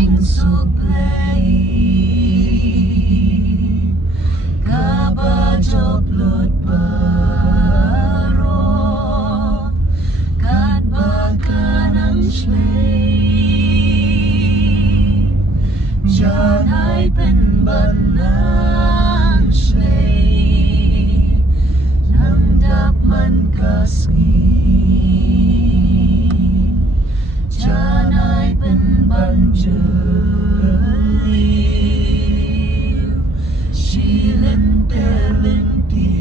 jing suplay kaba joblot baro kat baka ng slay janay penban ng slay nang dapman kaski janay penban jeliw silin terlinti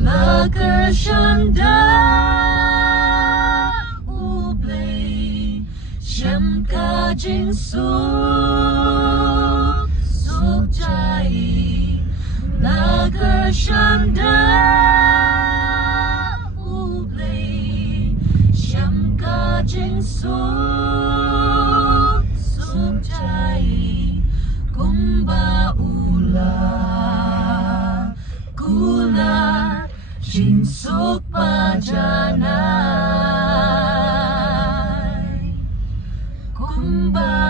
laker shanda ublay shem ka jing suk suk jai laker shanda jing suk suk jai kumba ula kula jing suk pajanay kumba